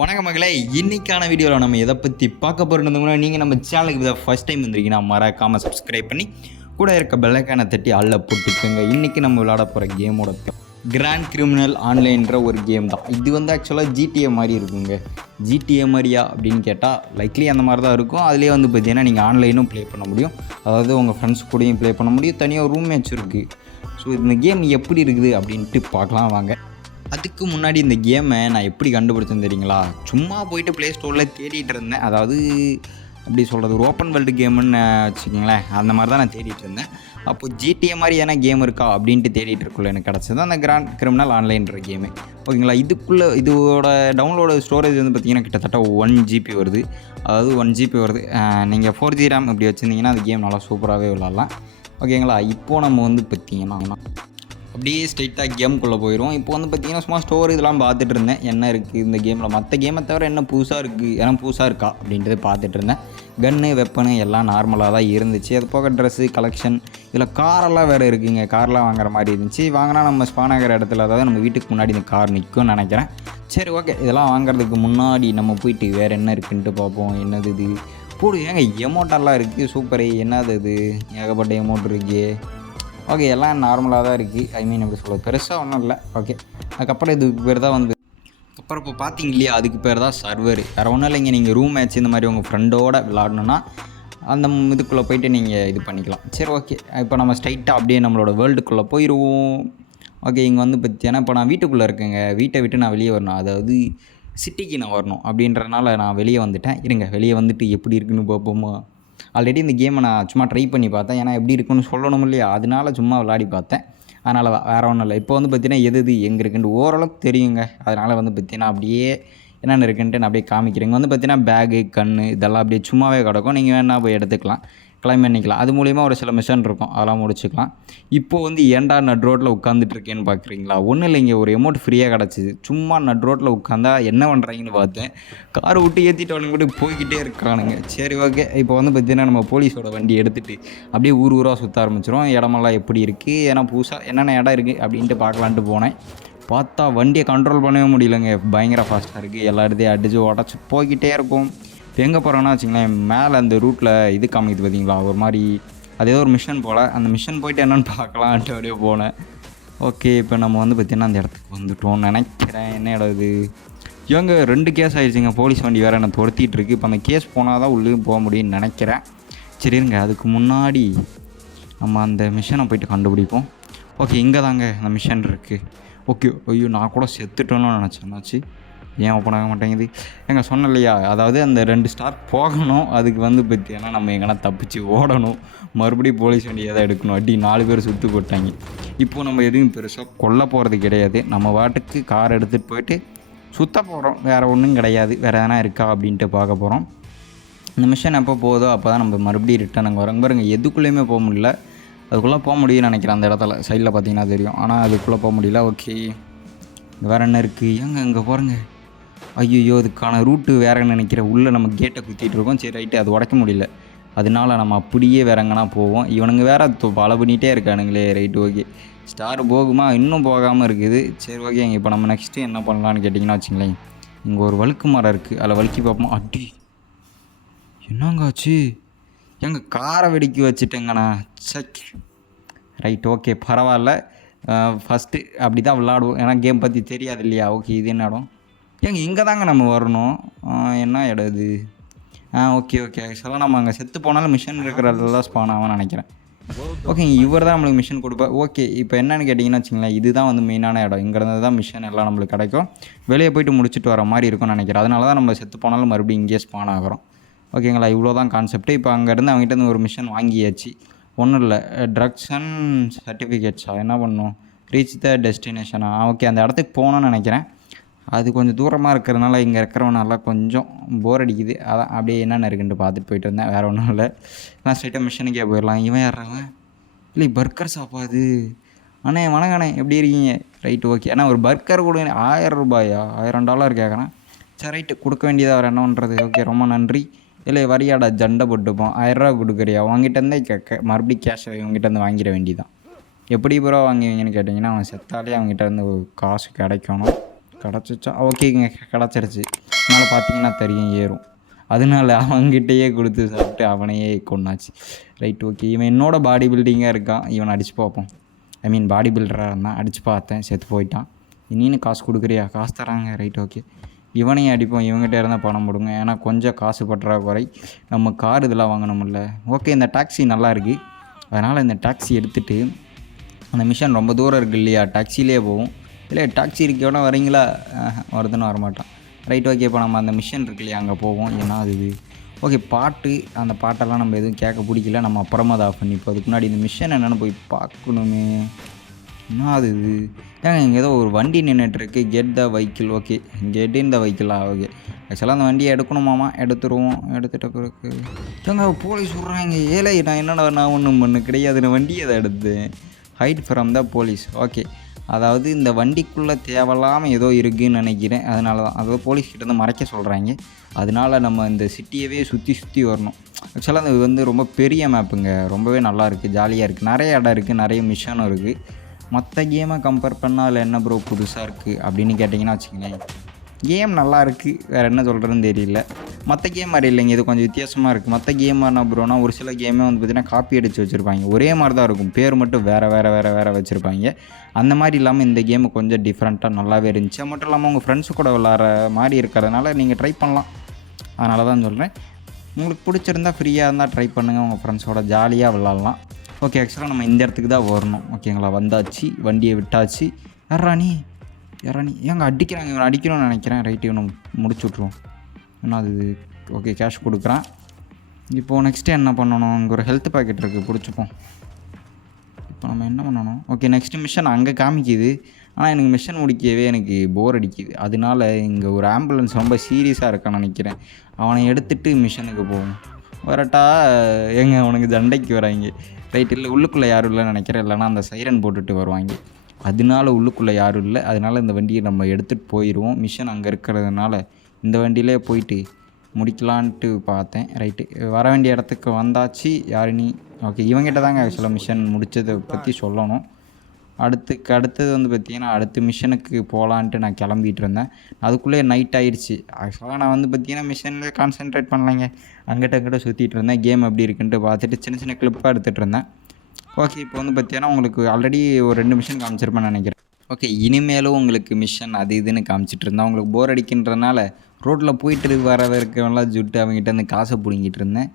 வணக்கம் மகளே, இன்னைக்கான வீடியோவில் நம்ம எதை பற்றி பார்க்க போகிறோம்னா, நீங்கள் நம்ம சேனலுக்கு இதை ஃபஸ்ட் டைம் வந்துருக்கீங்கன்னா மறக்காமல் சப்ஸ்கிரைப் பண்ணி கூட இருக்க பெல்லைக்கானை தட்டி அல்ல போட்டுக்கோங்க. இன்றைக்கி நம்ம விளையாட போகிற கேமோட கிராண்ட் கிரிமினல் ஆன்லைன்ற ஒரு கேம் தான். இது வந்து ஆக்சுவலாக ஜிடிஏ மாதிரி இருக்குங்க. ஜிடிஏ மாதிரியா அப்படின்னு கேட்டால் லைக்லி அந்த மாதிரி தான் இருக்கும். அதுலேயே வந்து பார்த்தீங்கன்னா நீங்கள் ஆன்லைனும் ப்ளே பண்ண முடியும், அதாவது உங்கள் ஃப்ரெண்ட்ஸ் கூடயும் ப்ளே பண்ண முடியும். தனியாக ரூம் மேட்ச் இருக்குது. ஸோ இந்த கேம் எப்படி இருக்குது அப்படின்ட்டு பார்க்கலாம் வாங்க. அதுக்கு முன்னாடி இந்த கேமை நான் எப்படி கண்டுபிடிச்சேன்னு தெரியுங்களா? சும்மா போயிட்டு ப்ளே ஸ்டோரில் தேடிட்டு இருந்தேன். அதாவது அப்படி சொல்கிறது ஒரு ஓப்பன் வேர்ல்டு கேமுன்னு வச்சுக்கோங்களேன். அந்த மாதிரி தான் நான் தேடிட்டு இருந்தேன். அப்போது ஜிடிஏ மாதிரி எதனா கேம் இருக்கா அப்படின்ட்டு தேடிட்டு இருக்குள்ள எனக்கு கிடச்சது அந்த கிராண்ட் கிரிமினல் ஆன்லைன்ற கேமு. ஓகேங்களா? இதோட டவுன்லோடு ஸ்டோரேஜ் வந்து பார்த்திங்கன்னா கிட்டத்தட்ட 1 GB வருது. அதாவது 1 GB வருது. நீங்கள் 4G RAM இப்படி வச்சுருந்தீங்கன்னா அந்த கேம் நல்லா சூப்பராகவே விளாட்லாம். ஓகேங்களா? இப்போது நம்ம வந்து பார்த்திங்கன்னா அப்படியே ஸ்ட்ரைட்டாக கேமுக்குள்ளே போயிடும். இப்போ வந்து பார்த்திங்கன்னா சும்மா ஸ்டோர் இதெல்லாம் பார்த்துட்டு இருந்தேன். என்ன இருக்குது இந்த கேமில், மற்ற கேமை தவிர என்ன புதுசாக இருக்குது, ஏன்னா புதுசாக இருக்கா அப்படின்றத பார்த்துட்டு இருந்தேன். கன்னு வெப்பனு எல்லாம் நார்மலாக தான் இருந்துச்சு. அது போக ட்ரெஸ்ஸு கலெக்ஷன், இதில் காரெல்லாம் வேறு இருக்குங்க. கார்லாம் வாங்குற மாதிரி இருந்துச்சு. வாங்கினா நம்ம ஸ்பான் ஆகிற இடத்துல, அதாவது நம்ம வீட்டுக்கு முன்னாடி இந்த கார் நிற்கும்னு நினைக்கிறேன். சரி, ஓகே, இதெல்லாம் வாங்குறதுக்கு முன்னாடி நம்ம போயிட்டு வேறு என்ன இருக்குன்ட்டு பார்ப்போம். என்னது இது போடு, ஏங்க எமௌண்ட்டெல்லாம் இருக்குது. சூப்பரு, என்னது இது, ஏகப்பட்ட எமௌண்ட் இருக்குது. ஓகே, எல்லாம் நார்மலாக தான் இருக்குது. ஐ மீன் எப்படி சொல்கிறது, பெருசாக ஒன்றும் இல்லை. ஓகே, அதுக்கப்புறம் இதுக்கு பேர் தான் வந்து அப்புறம் இப்போ பார்த்தீங்க இல்லையா, அதுக்கு பேர் தான் சர்வர். வேறு ஒன்றும் இல்லைங்க. நீங்கள் ரூம் மேட்ச் இந்த மாதிரி உங்கள் ஃப்ரெண்டோடு விளாடணுன்னா அந்த இதுக்குள்ளே போய்ட்டு நீங்கள் இது பண்ணிக்கலாம். சரி, ஓகே, இப்போ நம்ம ஸ்ட்ரைட்டாக அப்படியே நம்மளோட வேர்ல்டுக்குள்ளே போயிடுவோம். ஓகே, இங்கே வந்து பார்த்தீங்கன்னா இப்போ நான் வீட்டுக்குள்ளே இருக்கேங்க. வீட்டை விட்டு நான் வெளியே வரணும், அதாவது சிட்டிக்கு நான் வரணும். அப்படின்றனால நான் வெளியே வந்துட்டேன். இருங்க, வெளியே வந்துட்டு எப்படி இருக்குன்னு பார்ப்போமா. ஆல்ரெடி இந்த கேமை நான் சும்மா ட்ரை பண்ணி பார்த்தேன். ஏன்னா எப்படி இருக்குன்னு சொல்லணும் இல்லையா, அதனால சும்மா விளையாடி பார்த்தேன். அதனால் வேறு ஒன்றும் இல்லை. இப்போ வந்து பார்த்தீங்கன்னா எது எங்கே இருக்குன்ட்டு ஓரளவுக்கு தெரியுங்க. அதனால் வந்து பார்த்தீங்கன்னா அப்படியே என்னென்ன இருக்குன்ட்டு நான் அப்படியே காமிக்கிறேங்க. வந்து பார்த்தீங்கன்னா பேகு, கன்று இதெல்லாம் அப்படியே சும்மாவே கிடக்கும். நீங்கள் வேணால் போய் எடுத்துக்கலாம், கிளைம் பண்ணிக்கலாம். அது மூலிமா ஒரு சில மிஷன் இருக்கும், அதெல்லாம் முடிச்சுக்கலாம். இப்போது வந்து ஏன்டா நட் ரோட்டில் உட்காந்துட்ருக்கேன்னு பார்க்குறீங்களா? ஒன்றும் இல்லைங்க, ஒரு அமௌண்ட் ஃப்ரீயாக கிடச்சிது. சும்மா நட் ரோட்டில் உட்காந்தா என்ன பண்ணுறாங்கன்னு பார்த்தேன். காரை விட்டு ஏற்றிட்டு கூட போய்கிட்டே இருக்கானுங்க. சரி, ஓகே, இப்போ வந்து பார்த்திங்கன்னா நம்ம போலீஸோட வண்டி எடுத்துகிட்டு அப்படியே ஊராக சுற்ற ஆரம்பிச்சிடும். இடமெல்லாம் எப்படி இருக்குது, ஏன்னா புதுசாக என்னென்ன இடம் இருக்குது அப்படின்ட்டு பார்க்கலான்ட்டு போனேன். பார்த்தா வண்டியை கண்ட்ரோல் பண்ணவே முடியலைங்க. பயங்கர ஃபாஸ்ட்டாக இருக்குது. எல்லா இடத்தையும் அடித்து உடச்சி போய்கிட்டே இருக்கும். இப்போ எங்கே போகிறோன்னா வச்சுங்களேன், மேலே அந்த ரூட்டில் இது காமிக்குது பார்த்தீங்களா, ஒரு மாதிரி அது ஏதோ ஒரு மிஷன் போல். அந்த மிஷன் போய்ட்டு என்னென்னு பார்க்கலான்ட்டு அப்படியே போனேன். ஓகே, இப்போ நம்ம வந்து பார்த்திங்கன்னா அந்த இடத்துக்கு வந்துட்டோம்னு நினைக்கிறேன். என்ன இடம் இது? இவங்க 2 கேஸ் ஆகிடுச்சிங்க. போலீஸ் வண்டி வேறு என்னை துரத்திட்டு இருக்குது. இப்போ அந்த கேஸ் போனால் தான் உள்ளே போக முடியும்னு நினைக்கிறேன். சரி, இருங்க, அதுக்கு முன்னாடி நம்ம அந்த மிஷனை போய்ட்டு கண்டுபிடிப்போம். ஓகே, இங்கே தாங்க அந்த மிஷன் இருக்குது. ஓகே, ஐயோ, நான் கூட செத்துட்டோன்னு நினச்சேன்னாச்சு. ஏன் ஓப்பன் ஆக மாட்டேங்குது? எங்க சொன்னேன் இல்லையா, அதாவது அந்த 2 ஸ்டார் போகணும். அதுக்கு வந்து பார்த்தீங்கன்னா நம்ம எங்கன்னா தப்பிச்சு ஓடணும். மறுபடியும் போலீஸ் வண்டியை தான் எடுக்கணும். அடி 4 பேர் சுற்றி போட்டாங்க. இப்போது நம்ம எதுவும் பெருசாக கொல்ல போகிறது கிடையாது. நம்ம வாட்டுக்கு கார் எடுத்துகிட்டு போயிட்டு சுற்ற போகிறோம். வேறு ஒன்றும் கிடையாது. வேறு எதனா இருக்கா அப்படின்ட்டு பார்க்க போகிறோம். இந்த மிஷன் எப்போ போதோ அப்போ தான் நம்ம மறுபடியும் ரிட்டர்ன் அங்கே வரோங்க. பாருங்கள், எதுக்குள்ளேயுமே போக முடியல. அதுக்குள்ளே போக முடியும்னு நினைக்கிறேன். அந்த இடத்துல சைடில் பார்த்தீங்கன்னா தெரியும், ஆனால் அதுக்குள்ளே போக முடியல. ஓகே, வேறு என்ன இருக்குது? அங்கே போகிறேங்க. ஐயோ, இதுக்கான ரூட்டு வேறன்னு நினைக்கிறேன். உள்ளே நம்ம கேட்டை குத்திட்டு இருக்கோம். சரி, ரைட்டு, அது உடைக்க முடியல. அதனால நம்ம அப்படியே வேற எங்கன்னா போவோம். இவனுங்க வேறு ஃபாலோ பண்ணிகிட்டே இருக்கானுங்களே. ரைட்டு, ஓகே, ஸ்டார் போகுமா? இன்னும் போகாமல் இருக்குது. சரி, ஓகே, இப்போ நம்ம நெக்ஸ்ட்டு என்ன பண்ணலான்னு கேட்டிங்கன்னா வச்சுங்களேன், இங்கே ஒரு வழுக்கு மரம் இருக்குது, அதில் வழுக்கி பார்ப்போம். அடி, என்னங்க ஆச்சு? எங்கள் காரை வெடிக்க வச்சுட்டேங்கண்ணா. சக், ரைட், ஓகே, பரவாயில்ல. ஃபஸ்ட்டு அப்படி தான் விளாடுவோம், ஏன்னா கேம் பற்றி தெரியாது இல்லையா. ஓகே, இது என்ன இடம்? ஏங்க இங்கே தாங்க நம்ம வரணும். என்ன இடம் இது? ஓகே, ஆக்சுவலாக நம்ம அங்கே செத்து போனாலும் மிஷன் இருக்கிற இடத்துல தான் ஸ்பான் ஆகும்னு நினைக்கிறேன். ஓகே, இவர் தான் நம்மளுக்கு மிஷன் கொடுப்பார். ஓகே, இப்போ என்னென்னு கேட்டிங்கன்னா வச்சுங்களேன், இதுதான் வந்து மெயினான இடம். இங்கேருந்து தான் மிஷன் எல்லாம் நம்மளுக்கு கிடைக்கும். வெளியே போய்ட்டு முடிச்சுட்டு வர மாதிரி இருக்கும்னு நினைக்கிறேன். அதனால தான் நம்ம செத்து போனாலும் மறுபடியும் இங்கேயே ஸ்பான் ஆகிறோம். ஓகேங்களா? இவ்வளோ தான் கான்செப்ட்டு. இப்போ அங்கேருந்து அவங்ககிட்ட ஒரு மிஷன் வாங்கியாச்சு. ஒன்றும் இல்லை, ட்ரக்ஸ் அண்ட் சர்டிஃபிகேட்ஸா என்ன பண்ணணும்? Reach the டெஸ்டினேஷனா? ஓகே, அந்த இடத்துக்கு போகணுன்னு நினைக்கிறேன். அது கொஞ்சம் தூரமாக இருக்கிறதுனால இங்கே இருக்கிறவனால கொஞ்சம் போர் அடிக்குது. அதான் அப்படியே என்னென்ன இருக்குன்ட்டு பார்த்துட்டு போயிட்டு இருந்தேன். வேறு ஒன்றும் இல்லை, நான் ஸ்ட்ரைட்டாக மிஷனுக்கே போயிடலாம். இவன் யாராங்க? இல்லை, பர்கர் சாப்பாது. அண்ணே வணக்கண்ணே, எப்படி இருக்கீங்க? Right, okay. ஆனால் ஒரு பர்கர் கொடுங்க. $1000, $1000 கேட்குறேன். சரி, ரைட்டு, கொடுக்க வேண்டியதாக வேறு என்ன பண்ணுறது? ஓகே, ரொம்ப நன்றி. இல்லை, வரியாடா, ஜண்டை போட்டுப்போம். $1000 கொடுக்குறியா? வாங்கிட்டேருந்தே மறுபடியும் கேஷ் இவங்ககிட்டேருந்து வாங்கிட வேண்டியதான். எப்படி ப்ரோ வாங்குவீங்கன்னு கேட்டிங்கன்னா, அவன் செத்தாலே அவங்ககிட்ட இருந்து காசு கிடைக்கணும். கிடச்சிச்சா? ஓகேங்க, கிடச்சிருச்சு. அதனால் பார்த்தீங்கன்னா தெரியும் ஏறும். அதனால அவன்கிட்டயே கொடுத்து சாப்பிட்டு அவனையே கொன்னாச்சு. Right okay. இவன் என்னோட பாடி பில்டிங்காக இருக்கான். இவனை அடித்து பார்ப்போம். ஐ மீன் பாடி பில்டராக இருந்தான். அடித்து பார்த்தேன், செத்து போயிட்டான். நீனு காசு கொடுக்குறியா? காசு தராங்க. Right okay. இவனையும் அடிப்போம். இவங்ககிட்ட இருந்தால் பணம் போடுங்க. ஏன்னா கொஞ்சம் காசு பற்றாக்குறை. நம்ம கார் இதெல்லாம் வாங்கணும்ல. ஓகே, இந்த டாக்ஸி நல்லா இருக்குது. அதனால் இந்த டாக்ஸி எடுத்துகிட்டு அந்த மிஷன் ரொம்ப தூரம் இருக்குது இல்லையா, டாக்ஸிலே போவோம். இல்லை டாக்ஸி இருக்கு எவ்வளோ வரீங்களா? வருதுன்னு வரமாட்டான். Right okay. இப்போ நம்ம அந்த மிஷன் இருக்கு இல்லையா, அங்கே போவோம். ஏன்னா அது ஓகே பாட்டு, அந்த பாட்டெல்லாம் நம்ம எதுவும் கேட்க பிடிக்கல. நம்ம அப்புறமா அதை ஆஃப் பண்ணிப்போம். அதுக்கு முன்னாடி இந்த மிஷன் என்னென்னு போய் பார்க்கணுமே. என்ன அது ஏங்க இங்கே ஏதோ ஒரு வண்டி நின்றுட்டுருக்கு. Get the vehicle. Okay, get in the வெஹிக்கிளா? ஓகே. ஆக்சுவலாக அந்த வண்டியை எடுக்கணுமாமா. எடுத்துருவோம். எடுத்துகிட்ட பிறகு ஏங்க போலீஸ் விட்றாங்க. ஏழை நான் என்னடா நான் ஒன்றும் பண்ண கிடையாது. நான் வண்டியை தான் எடுத்தேன். Hide from the police. Okay, அதாவது இந்த வண்டிக்குள்ளே தேவையில்லாமல் ஏதோ இருக்குதுன்னு நினைக்கிறேன். அதனால தான் அதாவது போலீஸ்கிட்டேருந்து மறைக்க சொல்கிறாங்க. அதனால நம்ம இந்த சிட்டியவே சுற்றி வரணும். ஆக்சுவலாக அது வந்து ரொம்ப பெரிய மேப்புங்க. ரொம்பவே நல்லா இருக்குது, ஜாலியாக இருக்குது. நிறைய இடம் இருக்குது, நிறைய மிஷனும் இருக்குது. மற்ற கேமை கம்பேர் பண்ணால் அதில் என்ன ப்ரோ புதுசாக இருக்குது அப்படின்னு கேட்டிங்கன்னா வச்சுக்கோங்களேன், கேம் நல்லா இருக்குது. வேறு என்ன சொல்கிறதுன்னு தெரியல. மற்ற கேம் மாதிரி இல்லைங்க, இது கொஞ்சம் வித்தியாசமாக இருக்குது. மற்ற கேம் என்ன ப்ரோனா, ஒரு சில கேமே வந்து பார்த்திங்கன்னா காப்பி அடித்து வச்சுருப்பாங்க. ஒரே மாதிரி தான் இருக்கும், பேர் மட்டும் வேறு வச்சுருப்பாங்க. அந்த மாதிரி இல்லாமல் இந்த கேமு கொஞ்சம் டிஃப்ரெண்ட்டாக நல்லாவே இருந்துச்சு. அது மட்டும் இல்லாமல் உங்கள் ஃப்ரெண்ட்ஸு கூட விளாட்ற மாதிரி இருக்கிறதுனால நீங்கள் ட்ரை பண்ணலாம். அதனால தான் சொல்கிறேன், உங்களுக்கு பிடிச்சிருந்தா ஃப்ரீயாக இருந்தால் ட்ரை பண்ணுங்கள். உங்கள் ஃப்ரெண்ட்ஸோட ஜாலியாக விளாட்லாம். ஓகே, ஆக்சுவலாக நம்ம இந்த இடத்துக்கு தான் வரணும். ஓகேங்களா, வந்தாச்சு, வண்டியை விட்டாச்சு. யாராணி ஏங்க அடிக்கிறாங்க? இவனை அடிக்கணும்னு நினைக்கிறேன். ரைட்டு, இவனை முடிச்சு விட்ருவோம். ஏன்னா அது ஓகே, கேஷ் கொடுக்குறான். இப்போது நெக்ஸ்ட்டு என்ன பண்ணணும்? இங்கே ஒரு ஹெல்த் பேக்கெட் இருக்குது, பிடிச்சிப்போம். இப்போ நம்ம என்ன பண்ணணும்? ஓகே, நெக்ஸ்ட்டு மிஷன் அங்கே காமிக்குது. ஆனால் எனக்கு மிஷன் முடிக்கவே எனக்கு போர் அடிக்குது. அதனால இங்கே ஒரு ஆம்புலன்ஸ் ரொம்ப சீரியஸாக இருக்கான்னு நினைக்கிறேன். அவனை எடுத்துகிட்டு மிஷனுக்கு போவோம். வரட்டா எங்க அவனுக்கு தண்டைக்கு வராங்க. ரைட், இல்லை உள்ளுக்குள்ளே யாரும் இல்லைன்னு நினைக்கிறேன். இல்லைனா அந்த சைரன் போட்டுட்டு வருவாங்க. அதனால உள்ளுக்குள்ளே யாரும் இல்லை. அதனால் இந்த வண்டியை நம்ம எடுத்துகிட்டு போயிடுவோம். மிஷன் அங்கே இருக்கிறதுனால இந்த வண்டியிலே போயிட்டு முடிக்கலான்ட்டு பார்த்தேன். ரைட்டு, வர வேண்டிய இடத்துக்கு வந்தாச்சு. யாரு நீ? ஓகே, இவங்ககிட்ட தாங்க ஆக்சுவலாக மிஷன் முடித்ததை பற்றி சொல்லணும். அடுத்தது வந்து பார்த்திங்கன்னா அடுத்த மிஷனுக்கு போகலான்ட்டு நான் கிளம்பிகிட்டு இருந்தேன். அதுக்குள்ளே நைட் ஆகிடுச்சு. ஆக்சுவலாக நான் வந்து பார்த்திங்கன்னா மிஷன்லேயே கான்சென்ட்ரேட் பண்ணலைங்க. அங்கிட்ட சுற்றிட்டு இருந்தேன். கேம் எப்படி இருக்குன்ட்டு பார்த்துட்டு சின்ன கிளிப்பாக எடுத்துகிட்டு இருந்தேன். ஓகே, இப்போ வந்து பார்த்திங்கன்னா உங்களுக்கு ஆல்ரெடி ஒரு 2 மிஷன் காமிச்சிருப்பேன்னு நினைக்கிறேன். ஓகே, இனிமேலும் உங்களுக்கு மிஷன் அது இதுன்னு காமிச்சிட்டு இருந்தேன். உங்களுக்கு போர் அடிக்கின்றனால ரோட்டில் போயிட்டு வரவெல்லாம் ஜுட்டு அவங்ககிட்ட வந்து காசை பிடிங்கிட்டு இருந்தேன்.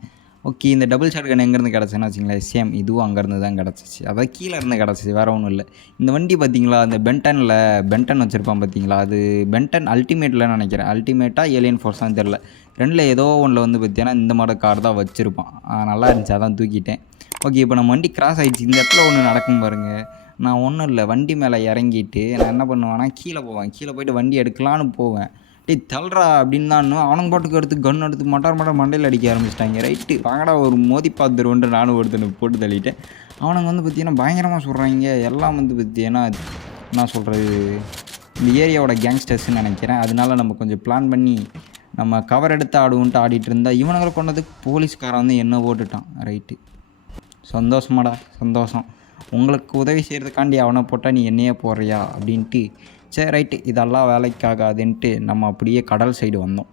ஓகே, இந்த டபுள் ஷாட் கன் எங்கேருந்து கிடச்சுன்னு வச்சிங்களேன், சேம் இதுவும் அங்கேருந்து தான் கிடச்சிச்சு. அதாவது கீழே இருந்து கிடச்சிச்சு, வேறு ஒன்றும் இல்லை. இந்த வண்டி பார்த்திங்களா, அந்த பென்டன் வச்சுருப்பான் பார்த்திங்களா, அது பென்டன் அல்டிமேட்டில் நினைக்கிறேன். அல்டிமேட்டாக ஏலியன் ஃபோர்ஸான்னு தெரில. ரெண்டில் ஏதோ ஒன்றில் வந்து பார்த்திங்கன்னா இந்த மாடல் கார் தான் வச்சுருப்பான். நல்லா இருந்துச்சு, அதான் தூக்கிட்டேன். ஓகே, இப்போ நம்ம வண்டி கிராஸ் ஆகிடுச்சு. இந்த இடத்துல ஒன்று நடக்கும் பாருங்கள். நான் ஒன்றும் இல்லை, வண்டி மேலே இறங்கிட்டு நான் என்ன பண்ணுவேன்னா கீழே போவேன். கீழே போய்ட்டு வண்டி எடுக்கலான்னு போவேன். டேய் தள்ளுறா அப்படின்னு தான் அவனுங்க பாட்டுக்கு எடுத்து கன் எடுத்து மட்டார் மண்டையில் அடிக்க ஆரம்பிச்சிட்டாங்க. ரைட்டு, வாங்கடா ஒரு மோதி பார்த்துருவோன்ட்டு நானும் ஒருத்தனுக்கு போட்டு தள்ளிட்டேன். அவனுங்க வந்து பார்த்திங்கன்னா பயங்கரமாக சொல்கிறாங்க. எல்லாம் வந்து பார்த்திங்கன்னா என்ன சொல்கிறது, இந்த ஏரியாவோட கேங்ஸ்டர்ஸ்ன்னு நினைக்கிறேன். அதனால நம்ம கொஞ்சம் பிளான் பண்ணி நம்ம கவர் எடுத்து ஆடுவோன்ட்டு ஆடிட்டு இருந்தால் இவனுங்களை கொண்டதுக்கு போலீஸ்காரன் வந்து என்ன போட்டுட்டான். ரைட்டு, சந்தோஷமாடா, சந்தோஷம். உங்களுக்கு உதவி செய்கிறதுக்காண்டி அவனை போட்டால் நீ என்னையே போடுறியா அப்படின்ட்டு, சரி ரைட்டு இதெல்லாம் வேலைக்காகாதுன்ட்டு நம்ம அப்படியே கடல் சைடு வந்தோம்.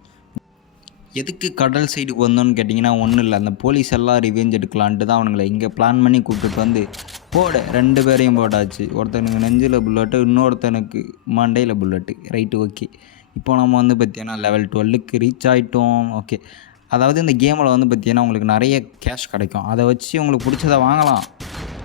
எதுக்கு கடல் சைடுக்கு வந்தோன்னு கேட்டிங்கன்னா ஒன்றும் இல்லை, அந்த போலீஸ் எல்லாம் ரிவெஞ்ச் எடுக்கலான்ட்டு தான் அவனுங்களை இங்கே பிளான் பண்ணி கூப்பிட்டுட்டு வந்து 2 பேரையும் போட்டாச்சு. ஒருத்தனுக்கு நெஞ்சில் புல்லட்டு, இன்னொருத்தனுக்கு மண்டையில் புல்லட்டு. ரைட்டு ஓகே, இப்போ நம்ம வந்து பார்த்திங்கன்னா லெவல் 12க்கு ரீச் ஆகிட்டோம். ஓகே, அதாவது இந்த கேமில் வந்து பார்த்திங்கன்னா உங்களுக்கு நிறைய கேஷ் கிடைக்கும். அதை வச்சு உங்களுக்கு பிடிச்சதை வாங்கலாம்.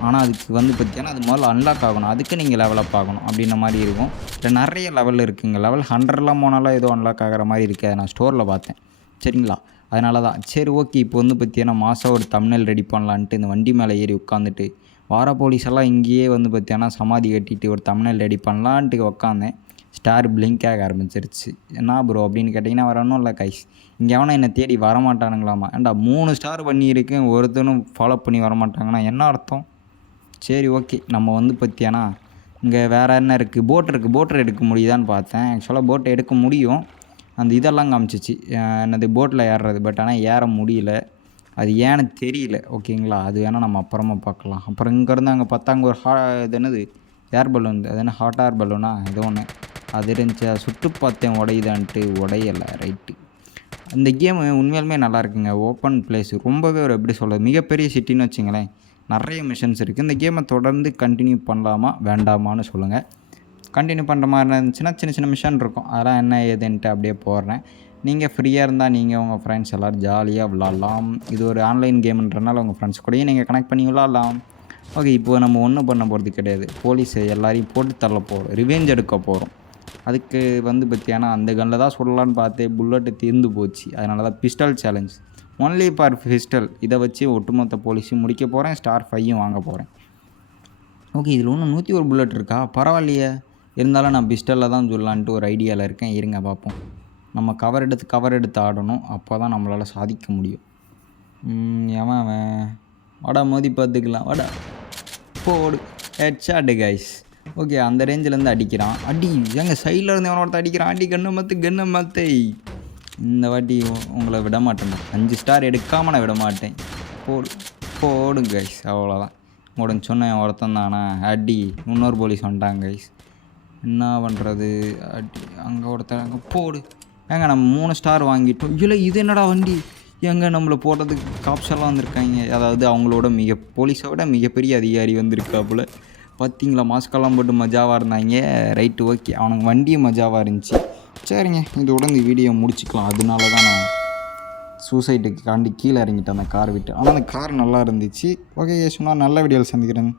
ஆனால் அதுக்கு வந்து பார்த்திங்கன்னா அது முதல்ல அன்லாக் ஆகணும். அதுக்கு நீங்கள் லெவலப் ஆகணும் அப்படின்ற மாதிரி இருக்கும். இல்லை நிறைய லெவல் இருக்குங்க. லெவல் 100லாம் போனாலும் ஏதோ அன்லாக் ஆகிற மாதிரி இருக்குது. நான் ஸ்டோரில் பார்த்தேன். சரிங்களா, அதனால தான் சரி ஓகே, இப்போ வந்து பார்த்திங்கன்னா மாதம் ஒரு தம்ப்நெயில் ரெடி பண்ணலான்ட்டு இந்த வண்டி மேலே ஏறி உட்காந்துட்டு வார போலீஸ் எல்லாம் இங்கேயே வந்து பார்த்திங்கன்னா சமாதி கட்டிட்டு ஒரு தம்ப்நெயில் ரெடி பண்ணலான்ட்டு உட்காந்தேன். ஸ்டார் பிளிங்க் ஆக ஆரம்பிச்சிருச்சு. என்ன ப்ரோ அப்படின்னு கேட்டிங்கன்னா வேறு ஒன்றும் இல்லை கைஸ், இங்கே எவனா என்னை தேடி வரமாட்டானுங்களாமா. ஏன்டா 3 ஸ்டார் பண்ணியிருக்கேன், ஒருத்தனும் ஃபாலோ பண்ணி வரமாட்டாங்கன்னா என்ன அர்த்தம்? சரி ஓகே, நம்ம வந்து பார்த்தியானா இங்கே வேறு என்ன இருக்குது, போட்டர் எடுக்க முடியுதான்னு பார்த்தேன். ஆக்சுவலாக போட்டை எடுக்க முடியும். அந்த இதெல்லாம் காமிச்சிச்சு என்னது போட்டில் ஏறுறது. பட் ஆனால் ஏற முடியல, அது ஏன்னு தெரியல. ஓகேங்களா, அது வேணால் நம்ம அப்புறமா பார்க்கலாம். அப்புறம் இங்கேருந்து அங்கே பார்த்தா அங்கே ஒரு இது என்னது ஏர் பலூன், அது என்ன ஹாட் ஏர் பலூனா ஏதோ ஒன்று. அது இருந்துச்சா சுட்டு பார்த்தேன் உடையுதான்ட்டு உடையலை. ரைட்டு. அந்த கேமு உண்மையாலுமே நல்லா இருக்குங்க. ஓப்பன் பிளேஸ் ரொம்பவே ஒரு எப்படி சொல்கிறது மிகப்பெரிய சிட்டின்னு வச்சுங்களேன். நிறைய மிஷன்ஸ் இருக்குது. இந்த கேமை தொடர்ந்து கண்டினியூ பண்ணலாமா வேண்டாமான்னு சொல்லுங்கள். கண்டினியூ பண்ணுற மாதிரி இருந்துச்சுன்னா சின்ன சின்ன மிஷன் இருக்கும். அதெல்லாம் என்ன ஏதுன்ட்டு அப்படியே போடுறேன். நீங்கள் ஃப்ரீயாக இருந்தால் நீங்கள் உங்கள் ஃப்ரெண்ட்ஸ் எல்லோரும் ஜாலியாக விளாட்லாம். இது ஒரு ஆன்லைன் கேமுன்றனால உங்கள் ஃப்ரெண்ட்ஸ் கூடயும் நீங்கள் கனெக்ட் பண்ணி விளாட்லாம். ஓகே, இப்போ நம்ம ஒன்றும் பண்ண போகிறது கிடையாது. போலீஸை எல்லாரையும் போட்டு தள்ள போகிறோம். ரிவெஞ்ச் எடுக்க போகிறோம். அதுக்கு பார்த்தியானா அந்த கன்னில் தான் சொல்லலான்னு பார்த்தேன். புல்லட்டு தீர்ந்து போச்சு. அதனால தான் pistol challenge. Only for pistol. இதை வச்சு ஒட்டுமொத்த போலீஸையும் முடிக்க போகிறேன். ஸ்டார் 5யும் வாங்க போகிறேன். ஓகே, இதில் ஒன்றும் 101 புல்லட் இருக்கா? பரவாயில்லையே. இருந்தாலும் நான் பிஸ்டலில் தான் சொல்லலான்ட்டு ஒரு ஐடியாவில் இருக்கேன். இருங்க பார்ப்போம். நம்ம கவர் எடுத்து ஆடணும். அப்போ தான் நம்மளால் சாதிக்க முடியும். அவன் வாடா மோதி பார்த்துக்கலாம். வாடா போடு. Headshot guys. ஓகே, அந்த ரேஞ்சிலேருந்து அடிக்கிறான். அடி எங்கள் சைடில் இருந்து எவனோட அடிக்கிறான். அடி கண்ணை மாற்று. இந்த வாட்டி உங்களை விட மாட்டேன். 5 ஸ்டார் எடுக்காமல் நான் விட மாட்டேன். போடு கைஸ். அவ்வளோதான். உடனே சொன்னேன் ஒருத்தன் தானே. அடி இன்னொரு போலீஸ் வந்துட்டாங்க கைஸ். என்ன பண்ணுறது? அடி அங்கே ஒருத்தன் அங்கே போடு. ஏங்க நம்ம 3 ஸ்டார் வாங்கிட்டோம். இல்லை இது என்னடா வண்டி? எங்கே நம்மளை போடுறதுக்கு காப்ஸ் எல்லாம் வந்திருக்காங்க. அதாவது அவங்களோட போலீஸை விட மிகப்பெரிய அதிகாரி வந்திருக்காப்புல. பார்த்தீங்களா, மாஸ்கெல்லாம் போட்டு மஜாவாக இருந்தாங்க. Right, okay. அவனுக்கு வண்டியும் மஜாவாக இருந்துச்சு. சரிங்க, இதோட இந்த வீடியோ முடிச்சுக்கலாம். அதனால தான் நான் சூசைட்டுக்கு கீழே இறங்கிட்டேன் அந்த கார் விட்டு. ஆனால் அந்த கார் நல்லா இருந்துச்சு. ஓகே, சொன்னால் நல்ல வீடியோவில் சந்திக்கிறேன்.